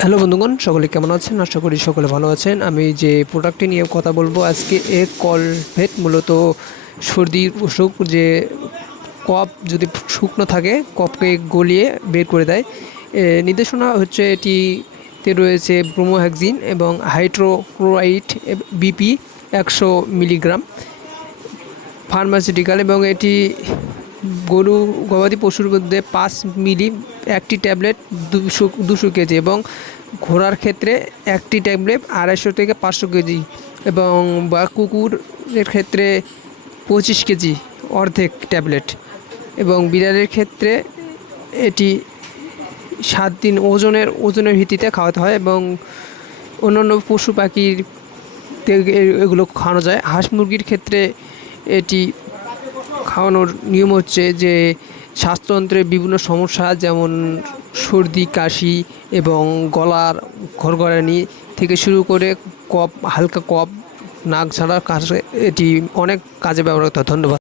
Hello বন্ধুগণ, সকলে কেমন আছেন? আশা করি সকলে ভালো আছেন। আমি যে প্রোডাক্টটি নিয়ে কথা বলবো আজকে, কলভেট মূলত সর্দির অসুখ, যে কফ যদি শুকনো থাকে কফকে গলিয়ে বের করে দেয়। নির্দেশনা হচ্ছে এটিতে রয়েছে ব্রোমোহ্যাক্সিন এবং হাইড্রোক্লোরাইড বিপি 100 মিলিগ্রাম ফার্মাসিউটিক্যাল, এবং এটি গবাদি পশুর মধ্যে 5 মিলি একটি ট্যাবলেট 200 কেজি, এবং ঘোড়ার ক্ষেত্রে একটি ট্যাবলেট 250 থেকে 500 কেজি, এবং বা কুকুরের ক্ষেত্রে 25 কেজি অর্ধেক ট্যাবলেট, এবং বিড়ালের ক্ষেত্রে এটি 7 দিন ওজনের ভিত্তিতে খাওয়াতে হয়, এবং অন্যান্য পশু পাখির এগুলো খাওয়ানো যায়। হাঁস মুরগির ক্ষেত্রে এটি খাওয়ানোর নিয়ম হচ্ছে যে শ্বাসতন্ত্রের বিভিন্ন সমস্যা, যেমন সর্দি, কাশি এবং গলার ঘরঘরানি থেকে শুরু করে কফ, হালকা কফ, নাক ঝাড়া, কাশে এটি অনেক কাজে ব্যবহৃত হয়। ধন্যবাদ।